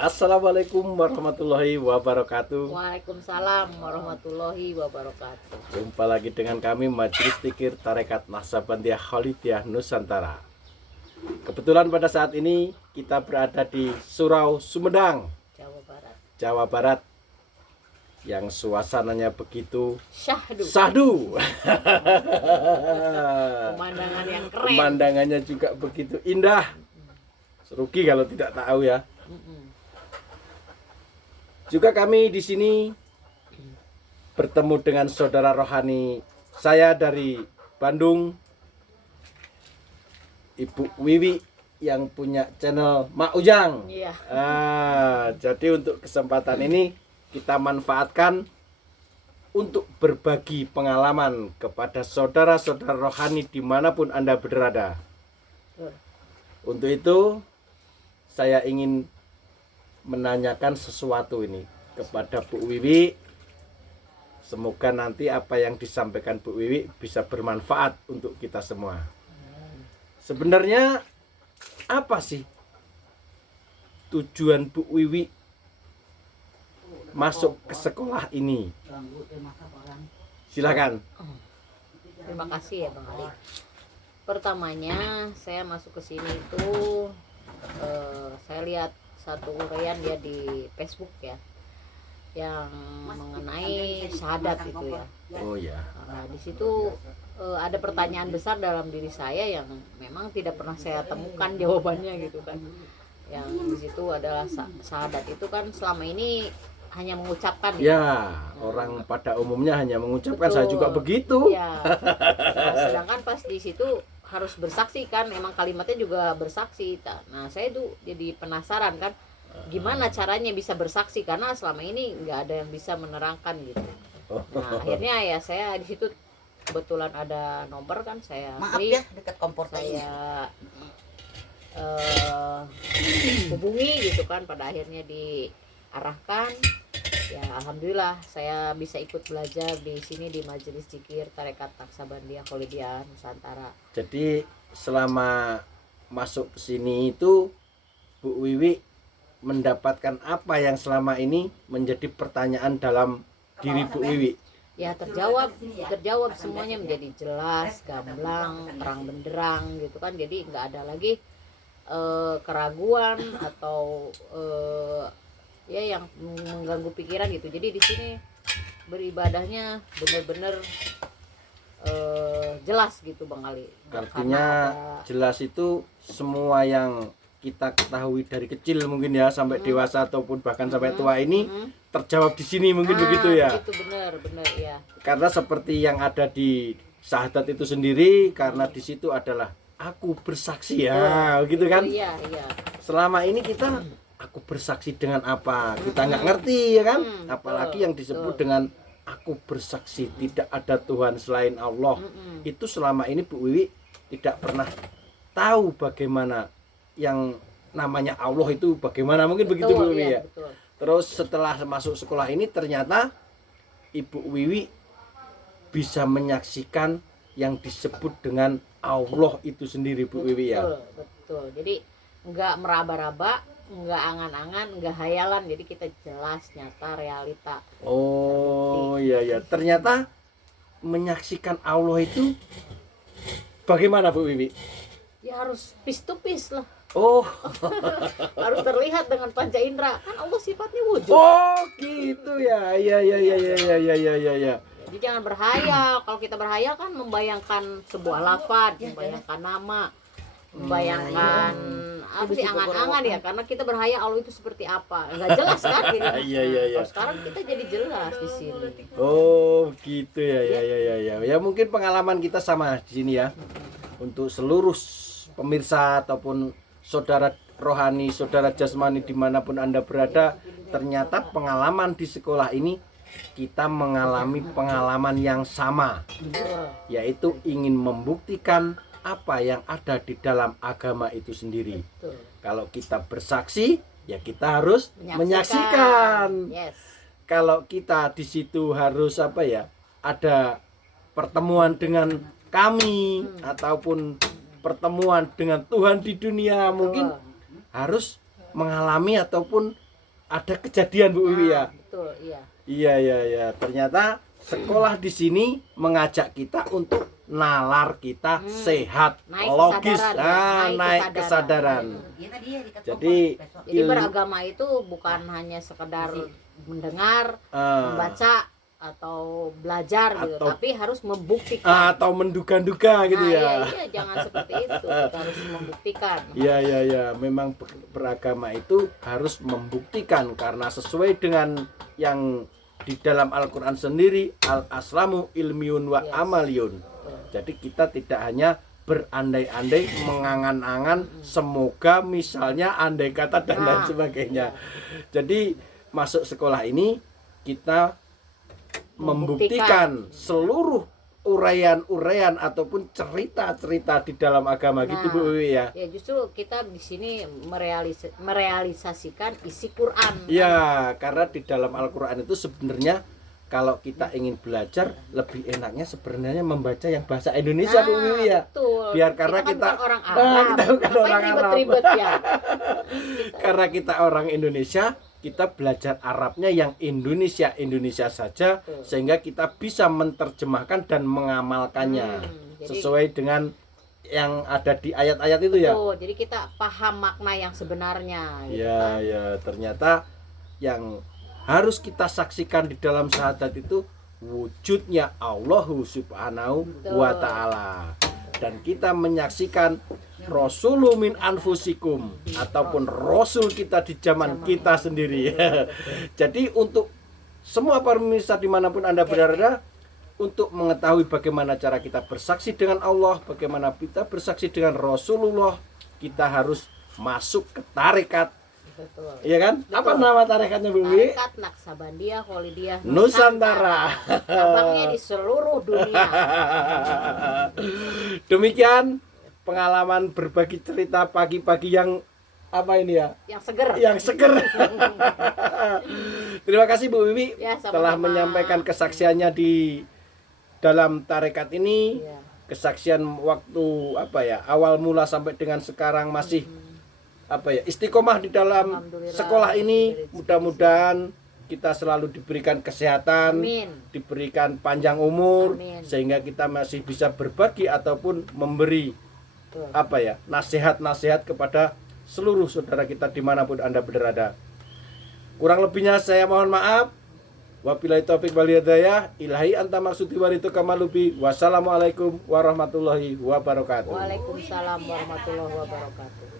Assalamualaikum warahmatullahi wabarakatuh. Waalaikumsalam warahmatullahi wabarakatuh. Jumpa lagi dengan kami Majelis Dzikir Tarekat Naqsabandiyah Khalidiyah Nusantara. Kebetulan pada saat ini kita berada di Surau Sumedang, Jawa Barat. Jawa Barat, yang suasananya begitu Syahdu. sahdu. Pemandangan yang keren. Pemandangannya juga begitu indah. Serugi kalau tidak tahu ya. Juga kami di sini bertemu dengan saudara rohani saya dari Bandung, Ibu Wiwi yang punya channel Mak Ujang. Iya. Jadi untuk kesempatan ini kita manfaatkan untuk berbagi pengalaman kepada saudara-saudara rohani dimanapun Anda berada. Betul. Untuk itu saya ingin menanyakan sesuatu ini kepada Bu Wiwi. Semoga nanti apa yang disampaikan Bu Wiwi bisa bermanfaat untuk kita semua. Sebenarnya apa sih tujuan Bu Wiwi masuk ke sekolah ini? Silakan. Terima kasih ya Bang Ali. Pertamanya saya masuk ke sini itu saya lihat satu uraian dia di Facebook ya, yang mengenai syahadat itu ya. Oh ya. Nah, di situ ada pertanyaan besar dalam diri saya yang memang tidak pernah saya temukan jawabannya gitu kan. Yang di situ adalah syahadat itu kan selama ini hanya mengucapkan Ya, orang pada umumnya hanya mengucapkan. Betul. Saya juga begitu. Ya. Nah, sedangkan pas di situ harus bersaksi kan, emang kalimatnya juga bersaksi. Nah, saya tuh jadi penasaran kan, gimana caranya bisa bersaksi karena selama ini nggak ada yang bisa menerangkan gitu. Nah, akhirnya ya saya di situ kebetulan ada nomor kan, saya ya dekat kompor saya hubungi gitu kan, pada akhirnya diarahkan. Ya alhamdulillah saya bisa ikut belajar di sini di Majelis Dzikir Tarekat Naqsabandiyah Khalidiyah Nusantara. Jadi selama masuk ke sini itu Bu Wiwi mendapatkan apa yang selama ini menjadi pertanyaan dalam diri Bu Wiwi? Ya terjawab semuanya menjadi jelas, gamblang, terang benderang gitu kan. Jadi nggak ada lagi keraguan atau ya yang mengganggu pikiran gitu. Jadi di sini beribadahnya benar-benar jelas gitu Bang Ali. Artinya jelas itu semua yang kita ketahui dari kecil mungkin ya sampai dewasa ataupun bahkan sampai tua ini terjawab di sini mungkin begitu ya. Itu benar ya. Karena seperti yang ada di syahadat itu sendiri, karena di situ adalah aku bersaksi ya, begitu kan? Iya. Selama ini kita aku bersaksi dengan apa? Kita nggak ngerti ya kan? Apalagi yang disebut dengan aku bersaksi tidak ada Tuhan selain Allah. Itu selama ini Bu Wiwi tidak pernah tahu bagaimana yang namanya Allah itu bagaimana, mungkin begitu Bu Wiwi ya. Betul. Terus setelah masuk sekolah ini ternyata Ibu Wiwi bisa menyaksikan yang disebut dengan Allah itu sendiri Bu Wiwi ya. Betul. Jadi nggak meraba-raba, nggak angan-angan, nggak hayalan, jadi kita jelas nyata realita. Oh iya. Ternyata menyaksikan Allah itu bagaimana Bu Wiwi? Ya harus piece to piece lah. Oh. Harus terlihat dengan panca indera. Kan Allah sifatnya wujud. Oh gitu ya. Iya. Jadi jangan berhayal. Kalau kita berhayal kan membayangkan sebuah lafaz, membayangkan nama, membayangkan apa sih, angan-angan ya, karena kita berhayal Allah itu seperti apa, nggak jelas kan gitu. Iya. Kalau sekarang kita jadi jelas di sini. Oh gitu ya. Ya mungkin pengalaman kita sama di sini ya. Untuk seluruh pemirsa ataupun saudara rohani, saudara jasmani dimanapun Anda berada, ternyata pengalaman di sekolah ini kita mengalami pengalaman yang sama, yaitu ingin membuktikan apa yang ada di dalam agama itu sendiri. Betul. Kalau kita bersaksi, ya kita harus menyaksikan. Yes. Kalau kita di situ harus apa ya? Ada pertemuan dengan kami ataupun pertemuan dengan Tuhan di dunia, mungkin harus mengalami ataupun ada kejadian Bu Wiwi ya. Betul, iya. Iya. Ternyata sekolah di sini mengajak kita untuk nalar kita sehat, Naik logis, kesadaran, ya. naik kesadaran. Jadi Jadi beragama itu bukan hanya sekedar mendengar, membaca atau belajar gitu, Atau- tapi harus membuktikan. atau menduga-duga gitu ya. Iya, jangan seperti itu. Kita harus membuktikan. Iya. Memang beragama itu harus membuktikan karena sesuai dengan yang di dalam Al-Quran sendiri, al-aslamu ilmiun wa amaliyun. Jadi kita tidak hanya berandai-andai, mengangan-angan, semoga misalnya andai kata dan lain sebagainya. Jadi masuk sekolah ini kita membuktikan seluruh uraian-uraian ataupun cerita-cerita di dalam agama gitu Bu Wiwi ya. Ya justru kita di sini merealisasikan isi Quran. Ya, karena di dalam Al-Quran itu sebenarnya kalau kita ingin belajar lebih enaknya sebenarnya membaca yang bahasa Indonesia Bu Wiwi ya. Betul. Biar karena kan kita bukan orang Arab. kita bukan Ngapain orang Arab. ribet-ribet ya. Karena kita orang Indonesia, kita belajar Arabnya yang Indonesia saja sehingga kita bisa menerjemahkan dan mengamalkannya jadi- sesuai dengan yang ada di ayat-ayat itu ya. Betul, jadi kita paham makna yang sebenarnya gitu Ya, kan. ya, ternyata yang harus kita saksikan di dalam syahadat itu wujudnya Allah Subhanahu wa Ta'ala. Dan kita menyaksikan Rasulun min anfusikum ataupun Rasul kita di zaman kita sendiri. Jadi untuk semua pemirsa dimanapun Anda berada, untuk mengetahui bagaimana cara kita bersaksi dengan Allah, bagaimana kita bersaksi dengan Rasulullah, kita harus masuk ke tarekat. Betul. Iya kan? Apa nama tarekatnya Bu Wiwi? Tarekat Naksabandia Kholidiyah Nusantara. Cabangnya di seluruh dunia. Demikian pengalaman berbagi cerita pagi-pagi yang apa ini ya? Yang seger. Yang seger. Terima kasih Bu Wiwi Ya, sama-sama. telah menyampaikan kesaksiannya di dalam tarekat ini. Iya. Kesaksian waktu apa ya? Awal mula sampai dengan sekarang masih apa ya? Istiqomah di dalam Alhamdulillah. sekolah ini. Mudah-mudahan kita selalu diberikan kesehatan, Amin. diberikan panjang umur, Amin. sehingga kita masih bisa berbagi ataupun memberi Betul. apa ya, nasihat-nasihat kepada seluruh saudara kita dimanapun Anda berada. Kurang lebihnya saya mohon maaf. Wabillahi taufik wal hidayah. Ilahi anta maksudi waritu kamalubi. Wassalamualaikum warahmatullahi wabarakatuh. Waalaikumsalam warahmatullahi wabarakatuh.